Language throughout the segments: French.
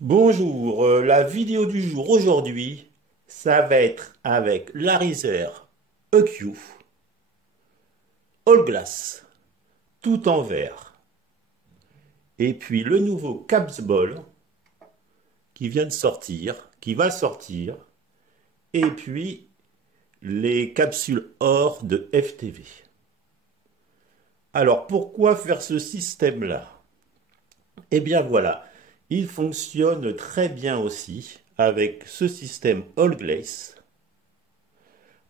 Bonjour, la vidéo du jour aujourd'hui, ça va être avec l'Arizer EQ All Glass, tout en verre. Et puis le nouveau Caps Ball qui vient de sortir, qui va sortir. Et puis les capsules or de FTV. Alors pourquoi faire ce système-là? Eh bien voilà, il fonctionne très bien aussi avec ce système All Glass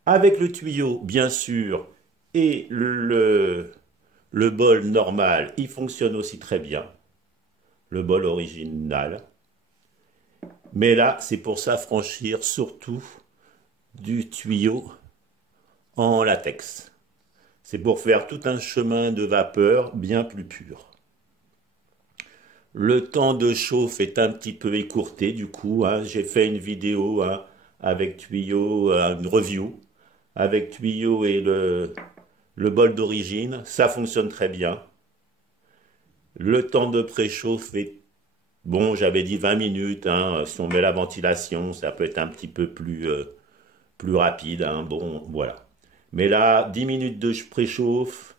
avec le tuyau, bien sûr, et le bol normal, il fonctionne aussi très bien. Le bol original. Mais là, c'est pour s'affranchir surtout du tuyau en latex. C'est pour faire tout un chemin de vapeur bien plus pur. Le temps de chauffe est un petit peu écourté du coup, hein. J'ai fait une vidéo, hein, avec tuyau, une review, avec tuyau et le bol d'origine. Ça fonctionne très bien. Le temps de préchauffe est bon, j'avais dit 20 minutes, hein. Si on met la ventilation, ça peut être un petit peu plus rapide, hein. Bon, voilà. Mais là, 10 minutes de préchauffe,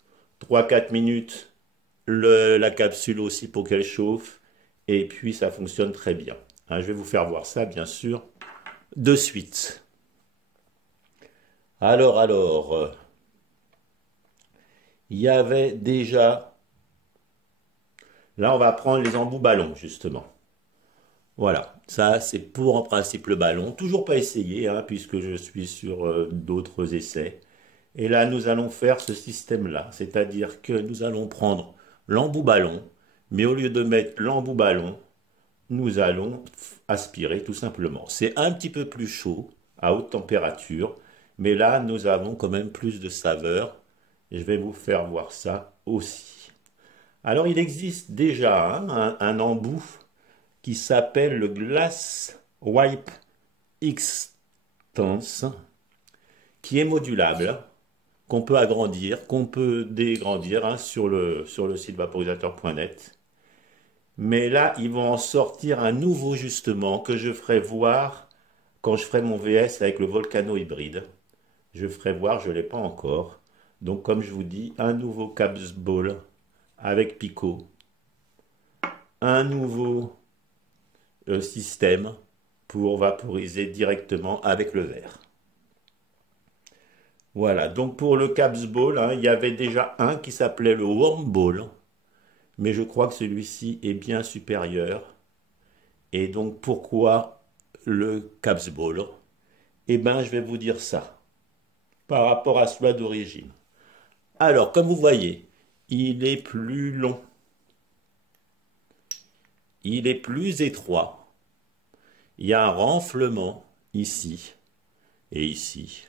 3-4 minutes la capsule aussi pour qu'elle chauffe, et puis ça fonctionne très bien. Hein, je vais vous faire voir ça, bien sûr, de suite. Alors, il y avait déjà... Là, on va prendre les embouts ballons, justement. Voilà, ça c'est pour en principe le ballon. Toujours pas essayé, hein, puisque je suis sur d'autres essais. Et là, nous allons faire ce système-là, c'est-à-dire que nous allons prendre l'embout ballon, mais au lieu de mettre l'embout ballon, nous allons aspirer tout simplement. C'est un petit peu plus chaud, à haute température, mais là, nous avons quand même plus de saveur. Et je vais vous faire voir ça aussi. Alors, il existe déjà, hein, un embout qui s'appelle le Glass Wipe X-Tense, qui est modulable, qu'on peut agrandir, qu'on peut dégrandir, hein, sur le site vaporisateur.net. Mais là, ils vont en sortir un nouveau justement que je ferai voir quand je ferai mon VS avec le Volcano hybride. Je ferai voir, je ne l'ai pas encore. Donc comme je vous dis, un nouveau Caps Ball avec Pico, un nouveau système pour vaporiser directement avec le verre. Voilà, donc pour le Caps Ball, hein, il y avait déjà un qui s'appelait le Worm Ball, mais je crois que celui-ci est bien supérieur. Et donc pourquoi le Caps Ball? Eh bien, je vais vous dire ça par rapport à celui d'origine. Alors, comme vous voyez, il est plus long, il est plus étroit, il y a un renflement ici et ici.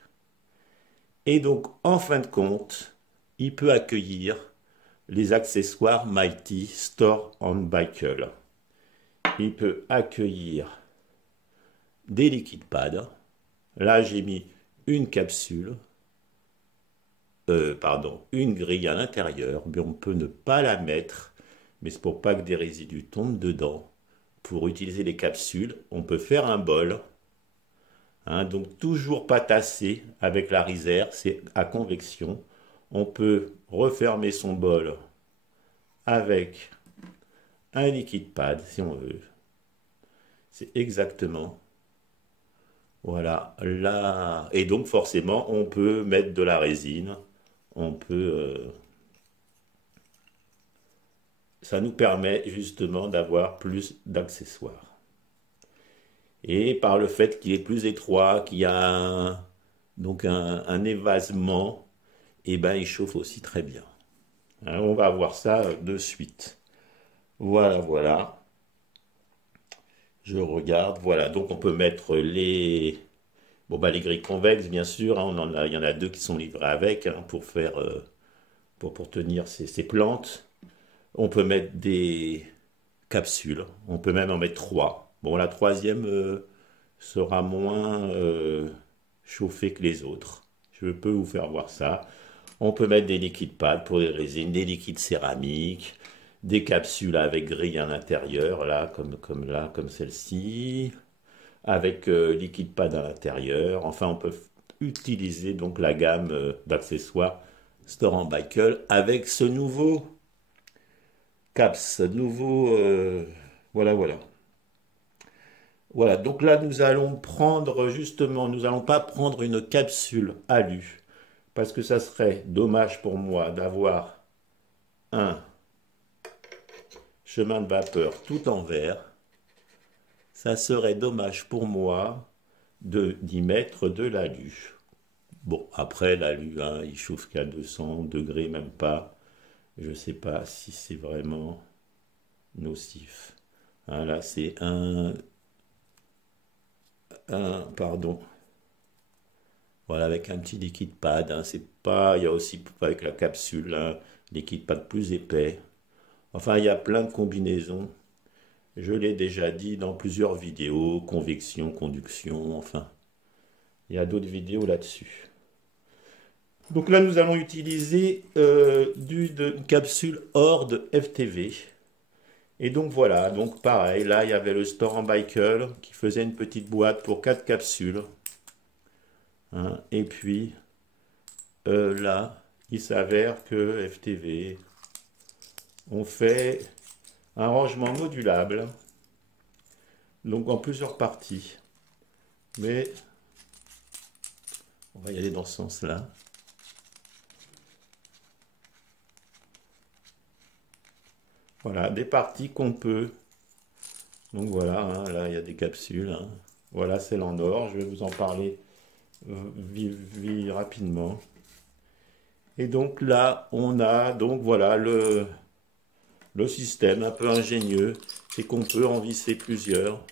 Et donc, en fin de compte, il peut accueillir les accessoires Mighty Store on Bicycle. Il peut accueillir des liquid pads. Là, j'ai mis une capsule, pardon, une grille à l'intérieur, mais on peut ne pas la mettre, mais c'est pour pas que des résidus tombent dedans. Pour utiliser les capsules, on peut faire un bol, hein, donc toujours pas tassé avec la riser, c'est à convection. On peut refermer son bol avec un liquid pad si on veut. C'est exactement, voilà, là. Et donc forcément, on peut mettre de la résine, on peut... ça nous permet justement d'avoir plus d'accessoires. Et par le fait qu'il est plus étroit, qu'il y a donc un évasement, et ben il chauffe aussi très bien. Hein, on va voir ça de suite. Voilà, voilà. Je regarde. Voilà, donc on peut mettre bon, bah, les grilles convexes, bien sûr, hein, il y en a deux qui sont livrés avec, hein, pour faire, pour tenir ces plantes. On peut mettre des capsules. On peut même en mettre trois. Bon, la troisième sera moins chauffée que les autres. Je peux vous faire voir ça. On peut mettre des liquides pâtes pour les résines, des liquides céramiques, des capsules avec grille à l'intérieur, là, comme celle-ci, avec liquide pad à l'intérieur. Enfin, on peut utiliser donc la gamme d'accessoires Store Michael avec ce nouveau caps, nouveau, voilà, voilà. Voilà, donc là, nous allons prendre, justement, nous allons pas prendre une capsule alu, parce que ça serait dommage pour moi d'avoir un chemin de vapeur tout en verre. Ça serait dommage pour moi d'y mettre de l'alu. Bon, après, l'alu, hein, il chauffe qu'à 200 degrés, même pas. Je ne sais pas si c'est vraiment nocif. Hein, là, c'est pardon. Voilà, avec un petit liquide pad. Hein, c'est pas, il y a aussi avec la capsule, hein, liquide pad plus épais. Enfin, il y a plein de combinaisons. Je l'ai déjà dit dans plusieurs vidéos, convection, conduction, enfin, il y a d'autres vidéos là-dessus. Donc là, nous allons utiliser une capsule Horde FTV. Et donc voilà, donc pareil, là, il y avait le Store Michael qui faisait une petite boîte pour 4 capsules. Hein, et puis, là, il s'avère que FTV, on fait un rangement modulable, donc en plusieurs parties. Mais on va y aller dans ce sens-là. Voilà, des parties qu'on peut. Donc voilà, hein, là il y a des capsules. Hein. Voilà, celle en or. Je vais vous en parler rapidement. Et donc là, on a donc voilà le système un peu ingénieux. C'est qu'on peut en visser plusieurs.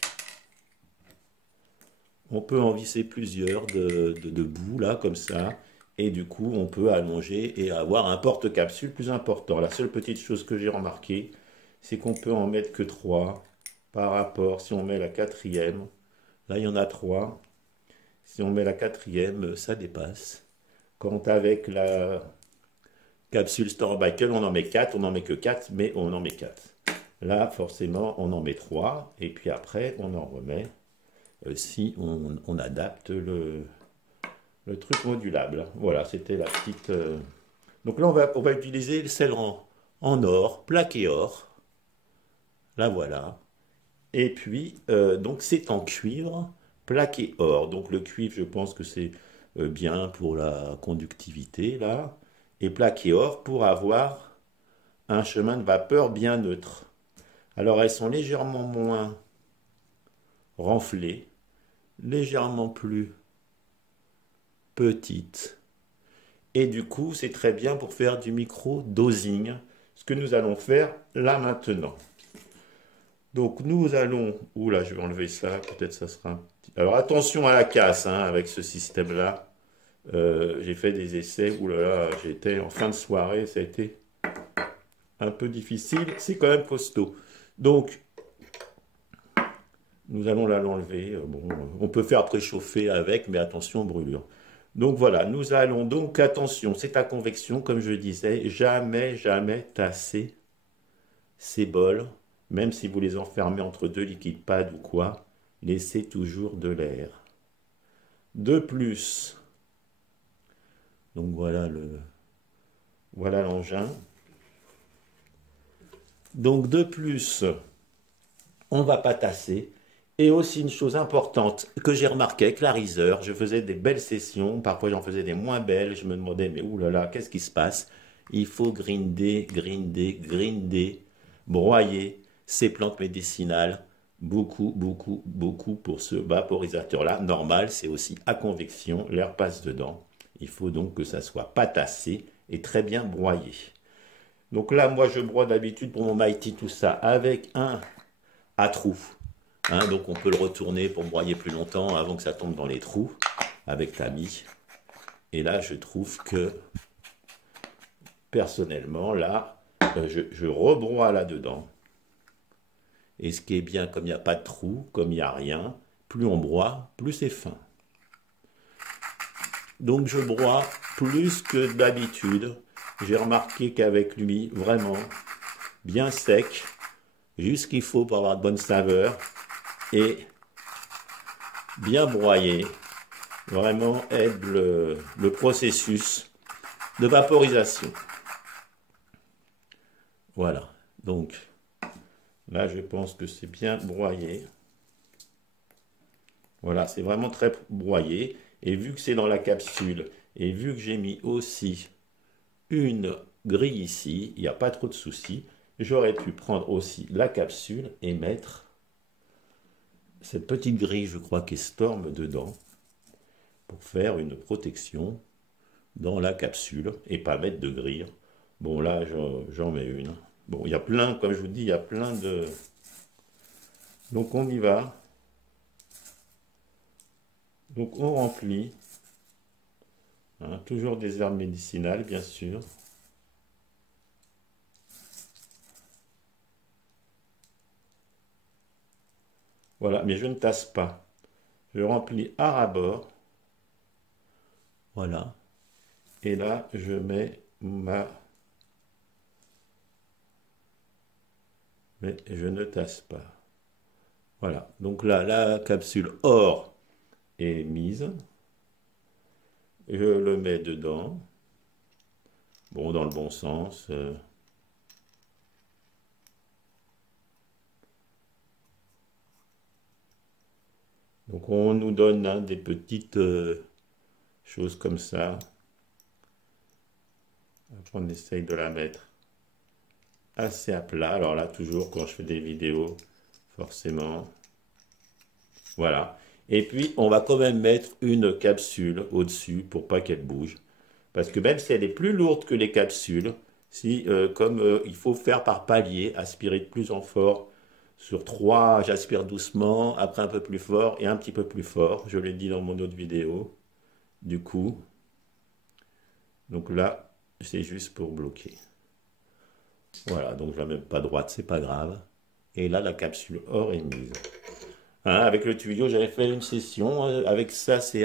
On peut en visser plusieurs de bouts là, comme ça. Et du coup, on peut allonger et avoir un porte-capsule plus important. La seule petite chose que j'ai remarqué, c'est qu'on peut en mettre que 3 par rapport, si on met la quatrième, là il y en a 3, si on met la quatrième, ça dépasse. Quand avec la capsule Store Michael, on en met 4, on n'en met que 4, mais on en met 4. Là, forcément, on en met 3, et puis après, on en remet si on adapte le truc modulable. Voilà, c'était la petite... Donc là, on va utiliser celle en or, plaqué or. Là, voilà. Et puis, donc c'est en cuivre, plaqué or. Donc le cuivre, je pense que c'est bien pour la conductivité, là. Et plaqué or pour avoir un chemin de vapeur bien neutre. Alors elles sont légèrement moins renflées, légèrement plus petites. Et du coup, c'est très bien pour faire du micro-dosing, ce que nous allons faire là maintenant. Donc nous allons... Oula, je vais enlever ça, peut-être ça sera un petit... Alors attention à la casse hein, avec ce système-là. J'ai fait des essais, oulala, j'étais en fin de soirée, ça a été un peu difficile. C'est quand même costaud. Donc, nous allons là l'enlever. Bon, on peut faire préchauffer avec, mais attention brûlure. Donc voilà, nous allons donc, attention, c'est à convection, comme je disais, jamais, jamais tasser ces bols. Même si vous les enfermez entre deux liquides pads ou quoi, laissez toujours de l'air. De plus, donc voilà l'engin. Donc de plus, on ne va pas tasser. Et aussi une chose importante que j'ai remarqué avec la Reezer, je faisais des belles sessions, parfois j'en faisais des moins belles, je me demandais mais oulala, qu'est-ce qui se passe? Il faut grinder, broyer ces plantes médicinales, beaucoup pour ce vaporisateur-là. Normal, c'est aussi à convection, l'air passe dedans. Il faut donc que ça soit pas tassé et très bien broyé. Donc là, moi je broie d'habitude pour mon Mighty tout ça avec un à trous. Hein, donc on peut le retourner pour broyer plus longtemps avant que ça tombe dans les trous avec la mie. Et là, je trouve que personnellement, là, je rebroie là-dedans. Et ce qui est bien, comme il n'y a pas de trou, comme il n'y a rien, plus on broie, plus c'est fin. Donc je broie plus que d'habitude. J'ai remarqué qu'avec lui, vraiment, bien sec, juste ce qu'il faut pour avoir de bonnes saveurs, et bien broyer, vraiment aide le processus de vaporisation. Voilà, donc là je pense que c'est bien broyé. Voilà, c'est vraiment très broyé. Et vu que c'est dans la capsule, et vu que j'ai mis aussi une grille ici, il n'y a pas trop de soucis. J'aurais pu prendre aussi la capsule et mettre cette petite grille, je crois, qui est Storm dedans, pour faire une protection dans la capsule et pas mettre de grille. Bon, là, j'en mets une. Bon, il y a plein, comme je vous dis, il y a plein de... Donc, on y va. Donc, on remplit. Hein, toujours des herbes médicinales, bien sûr. Voilà, mais je ne tasse pas. Je remplis à ras-bord. Voilà. Et là, je mets ma... Mais je ne tasse pas. Voilà. Donc là, la capsule or est mise. Je le mets dedans. Bon, dans le bon sens. Donc on nous donne hein, des petites choses comme ça. Après, on essaye de la mettre assez à plat. Alors là, toujours quand je fais des vidéos, forcément. Voilà. Et puis, on va quand même mettre une capsule au-dessus pour pas qu'elle bouge. Parce que même si elle est plus lourde que les capsules, si, comme il faut faire par palier, aspirer de plus en fort, sur 3, j'aspire doucement, après un peu plus fort et un petit peu plus fort. Je l'ai dit dans mon autre vidéo. Du coup, donc là, c'est juste pour bloquer. Voilà, donc je la mets pas droite, c'est pas grave. Et là, la capsule or est mise. Hein, avec le tuyau, j'avais fait une session. Avec ça, c'est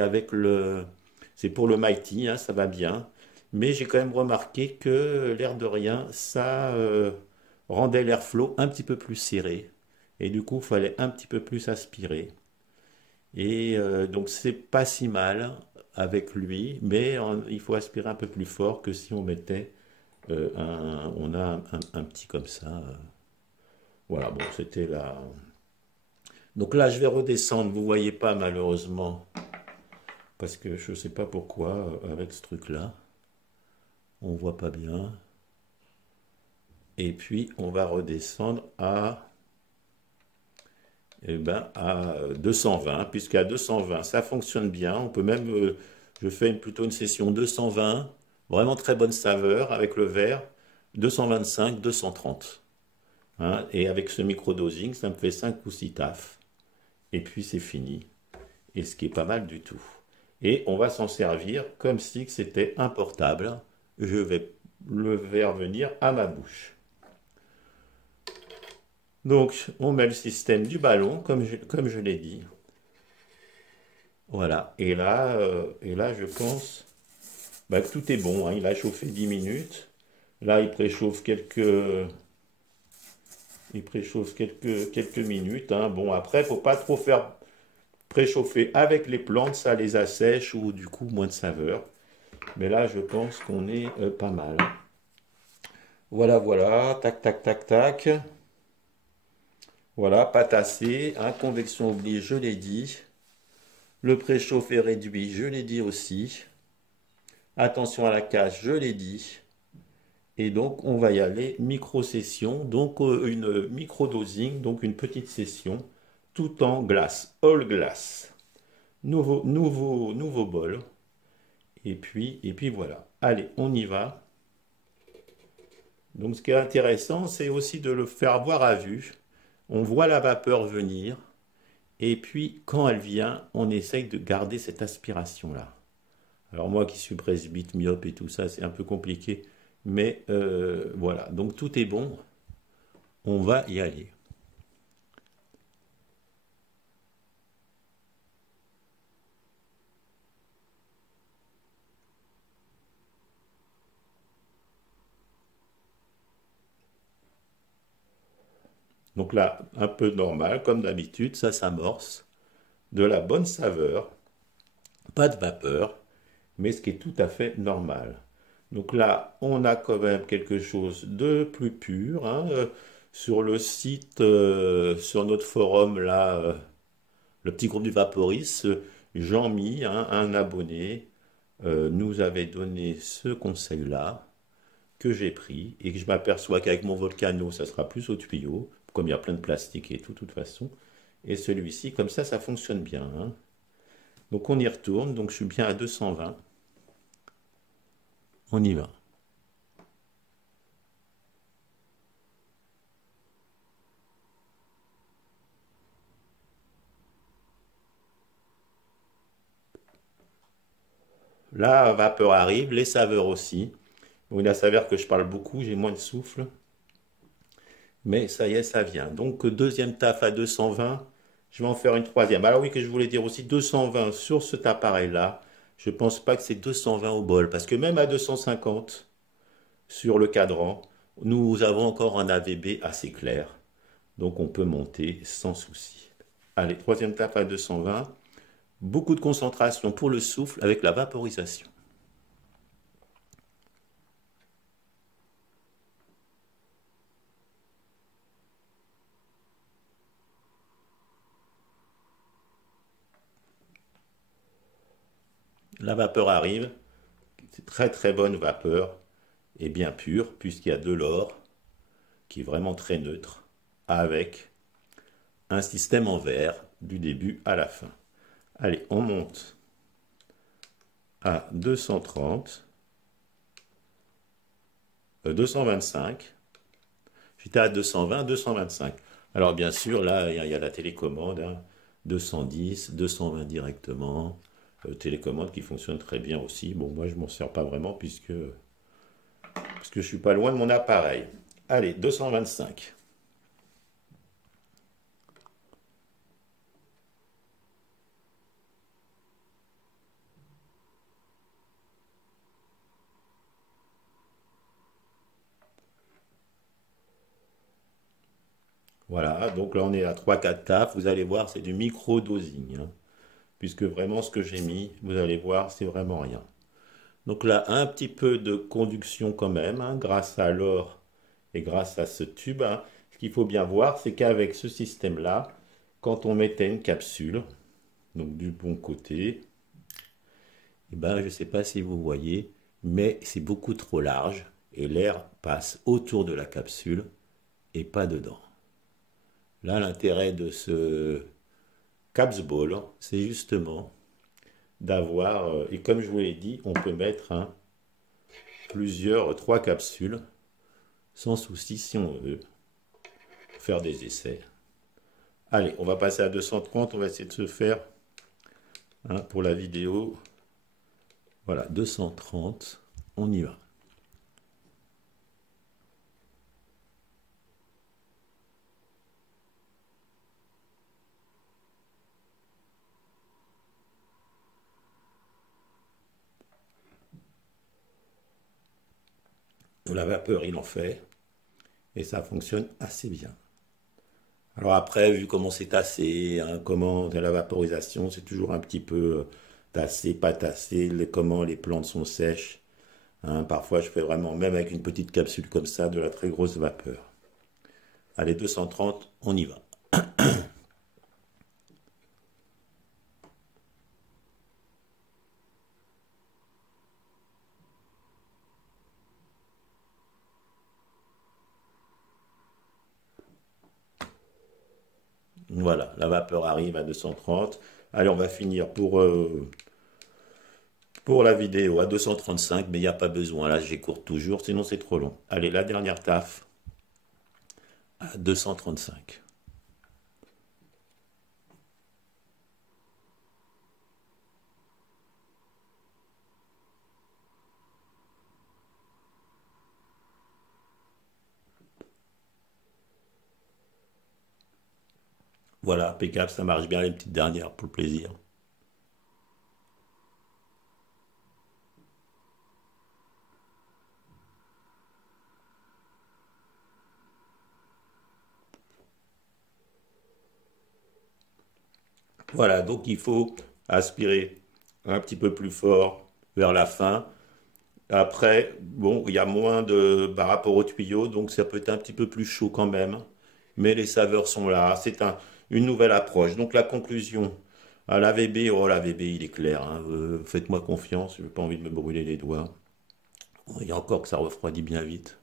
pour le Mighty, hein, ça va bien. Mais j'ai quand même remarqué que l'air de rien, ça rendait l'airflow un petit peu plus serré. Et du coup, il fallait un petit peu plus aspirer. Et donc, c'est pas si mal avec lui, mais il faut aspirer un peu plus fort que si on mettait on a un petit comme ça. Voilà, bon, c'était là. Donc là, je vais redescendre. Vous voyez pas malheureusement, parce que je sais pas pourquoi avec ce truc-là, on voit pas bien. Et puis on va redescendre à 220, puisqu'à 220, ça fonctionne bien. On peut même, je fais plutôt une session 220, vraiment très bonne saveur avec le verre, 225, 230. Hein, et avec ce microdosing, ça me fait 5 ou 6 tafs. Et puis c'est fini. Et ce qui est pas mal du tout. Et on va s'en servir comme si c'était un portable. Je vais le faire venir à ma bouche. Donc, on met le système du ballon, comme je l'ai dit. Voilà. Et là je pense bah, que tout est bon. Hein. Il a chauffé 10 minutes. Là, il préchauffe quelques minutes. Hein. Bon, après, il ne faut pas trop faire préchauffer avec les plantes, ça les assèche ou du coup moins de saveur. Mais là, je pense qu'on est pas mal. Voilà, voilà, tac, tac, tac, tac. Voilà, pas tassé, hein, convection oblige, je l'ai dit. Le préchauffe est réduit, je l'ai dit aussi. Attention à la cache, je l'ai dit. Et donc, on va y aller, micro-session, donc une micro-dosing, donc une petite session, tout en glace, all glace. Nouveau bol. Et puis voilà. Allez, on y va. Donc ce qui est intéressant, c'est aussi de le faire voir à vue. On voit la vapeur venir. Et puis quand elle vient, on essaye de garder cette aspiration-là. Alors moi qui suis presbyte, myope et tout ça, c'est un peu compliqué. Mais voilà, donc tout est bon. On va y aller. Donc là, un peu normal, comme d'habitude, ça s'amorce, de la bonne saveur, pas de vapeur, mais ce qui est tout à fait normal. Donc là, on a quand même quelque chose de plus pur, hein. Sur le site, sur notre forum, là, le petit groupe du Vaporis, Jean-Mi, hein, un abonné, nous avait donné ce conseil-là que j'ai pris et que je m'aperçois qu'avec mon Volcano, ça sera plus au tuyau, comme il y a plein de plastique et tout, de toute façon. Et celui-ci, comme ça fonctionne bien, hein. Donc on y retourne, donc je suis bien à 220. On y va. La vapeur arrive, les saveurs aussi. Bon, il s'avère que je parle beaucoup, j'ai moins de souffle, mais ça y est, ça vient. Donc deuxième taf à 220, je vais en faire une troisième. Alors oui, que je voulais dire aussi 220 sur cet appareil-là. Je pense pas que c'est 220 au bol, parce que même à 250 sur le cadran, nous avons encore un AVB assez clair, donc on peut monter sans souci. Allez, troisième taf à 220. Beaucoup de concentration pour le souffle avec la vaporisation. La vapeur arrive, c'est très très bonne vapeur et bien pure puisqu'il y a de l'or qui est vraiment très neutre avec un système en verre du début à la fin. Allez, on monte à 230, 225. J'étais à 220, 225. Alors bien sûr, là, il y a la télécommande, hein, 210, 220 directement. Télécommande qui fonctionne très bien aussi. Bon, moi, je m'en sers pas vraiment puisque je suis pas loin de mon appareil. Allez, 225. Voilà, donc là on est à 3-4 taf. Vous allez voir, c'est du micro-dosing, hein, puisque vraiment ce que j'ai mis, vous allez voir, c'est vraiment rien. Donc là, un petit peu de conduction quand même, hein, grâce à l'or et grâce à ce tube, hein. Ce qu'il faut bien voir, c'est qu'avec ce système-là, quand on mettait une capsule, donc du bon côté, eh ben, je ne sais pas si vous voyez, mais c'est beaucoup trop large et l'air passe autour de la capsule et pas dedans. Là, l'intérêt de ce Caps Ball, c'est justement d'avoir, et comme je vous l'ai dit, on peut mettre, hein, trois capsules sans souci si on veut faire des essais. Allez, on va passer à 230, on va essayer de se faire, hein, pour la vidéo. Voilà, 230, on y va. La vapeur, il en fait, et ça fonctionne assez bien. Alors après, vu comment c'est tassé, hein, comment de la vaporisation, c'est toujours un petit peu tassé, pas tassé, comment les plantes sont sèches, hein. Parfois, je fais vraiment, même avec une petite capsule comme ça, de la très grosse vapeur. Allez, 230, on y va. Voilà, la vapeur arrive à 230. Allez, on va finir pour la vidéo à 235, mais il n'y a pas besoin. Là, j'écourte toujours, sinon c'est trop long. Allez, la dernière taf à 235. Voilà, impeccable, ça marche bien les petites dernières pour le plaisir. Voilà, donc il faut aspirer un petit peu plus fort vers la fin. Après, bon, il y a moins de par rapport au tuyau, donc ça peut être un petit peu plus chaud quand même. Mais les saveurs sont là. Une nouvelle approche. Donc la conclusion à l'AVB, oh l'AVB il est clair, hein. Faites-moi confiance, je n'ai pas envie de me brûler les doigts. Bon, il y a encore que ça refroidit bien vite.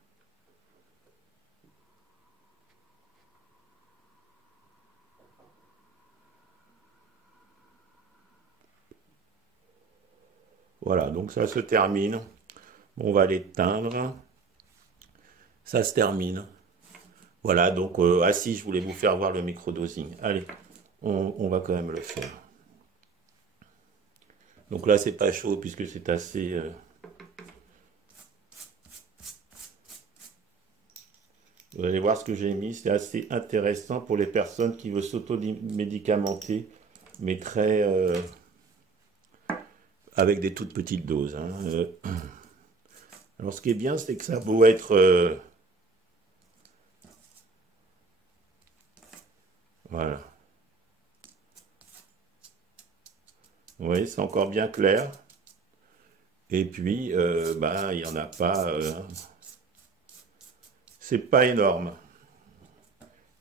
Voilà, donc ça se termine. On va l'éteindre. Ça se termine. Voilà, donc ah si, je voulais vous faire voir le microdosing. Allez, on va quand même le faire. Donc là, c'est pas chaud puisque c'est assez. Vous allez voir ce que j'ai mis, c'est assez intéressant pour les personnes qui veulent s'auto-médicamenter, mais très avec des toutes petites doses, hein. Alors ce qui est bien, c'est que ça a beau être voilà. Oui, c'est encore bien clair. Et puis, bah, il n'y en a pas. C'est pas énorme.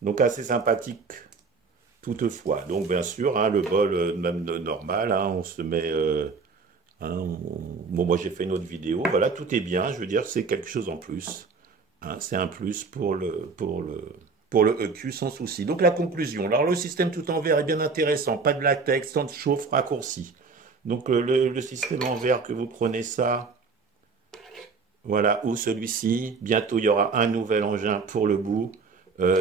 Donc assez sympathique toutefois. Donc bien sûr, hein, le bol même normal, hein, on se met. Hein, bon, moi j'ai fait une autre vidéo. Voilà, tout est bien. Je veux dire, c'est quelque chose en plus. Hein, c'est un plus pour le EQ sans souci. Donc la conclusion. Alors le système tout en verre est bien intéressant. Pas de latex, temps de chauffe raccourci. Donc le système en verre que vous prenez ça, voilà, ou celui-ci. Bientôt il y aura un nouvel engin pour le bout.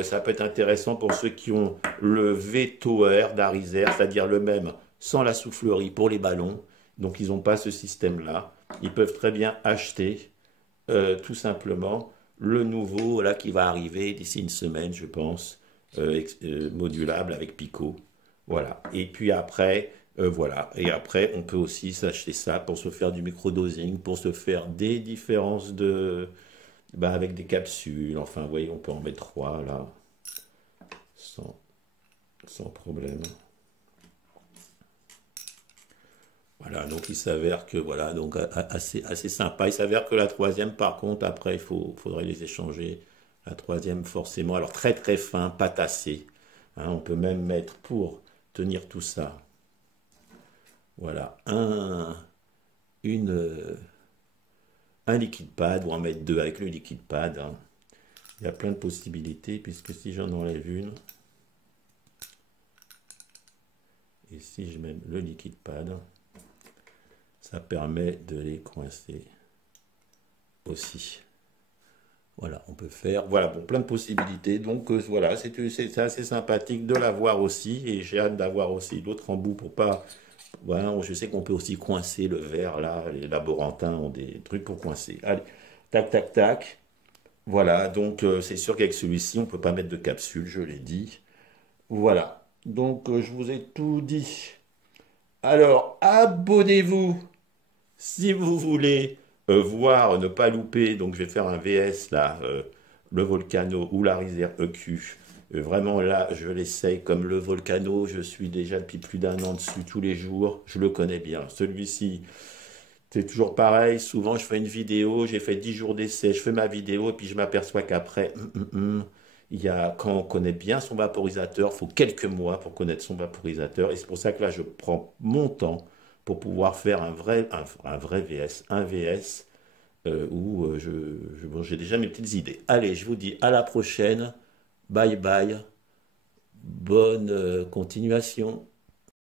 Ça peut être intéressant pour ceux qui ont le V-Tower d'Arizer, c'est-à-dire le même sans la soufflerie pour les ballons. Donc ils n'ont pas ce système-là. Ils peuvent très bien acheter tout simplement le nouveau là qui va arriver d'ici une semaine, je pense, modulable avec Pico. Voilà. Et puis après, voilà. Et après, on peut aussi s'acheter ça pour se faire du microdosing, pour se faire des différences bah, avec des capsules. Enfin, vous voyez, on peut en mettre trois là, sans, sans problème. Voilà, donc il s'avère que voilà, donc assez sympa. Il s'avère que la troisième, par contre, après, faudrait les échanger. La troisième, forcément, alors très très fin, pas tassé. Hein, on peut même mettre pour tenir tout ça. Voilà, une, un liquide pad ou en mettre deux avec le liquide pad, hein. Il y a plein de possibilités puisque si j'en enlève une et si je mets le liquide pad, ça permet de les coincer aussi. Voilà, on peut faire, voilà, bon, plein de possibilités. Donc voilà, c'est assez sympathique de l'avoir aussi. Et j'ai hâte d'avoir aussi l'autre embout pour pas. Voilà, je sais qu'on peut aussi coincer le verre là. Les laborantins ont des trucs pour coincer. Allez, tac, tac, tac. Voilà, donc c'est sûr qu'avec celui-ci, on ne peut pas mettre de capsule, je l'ai dit. Voilà, donc je vous ai tout dit. Alors, abonnez-vous si vous voulez voir, ne pas louper, donc je vais faire un VS là, le Volcano ou la Riser EQ. Vraiment là, je l'essaye comme le Volcano, je suis déjà depuis plus d'un an dessus tous les jours, je le connais bien. Celui-ci, c'est toujours pareil, souvent je fais une vidéo, j'ai fait 10 jours d'essai, je fais ma vidéo et puis je m'aperçois qu'après, quand on connaît bien son vaporisateur, il faut quelques mois pour connaître son vaporisateur et c'est pour ça que là je prends mon temps pour pouvoir faire un vrai VS, un VS où bon, j'ai déjà mes petites idées. Allez, je vous dis à la prochaine, bye bye, bonne continuation.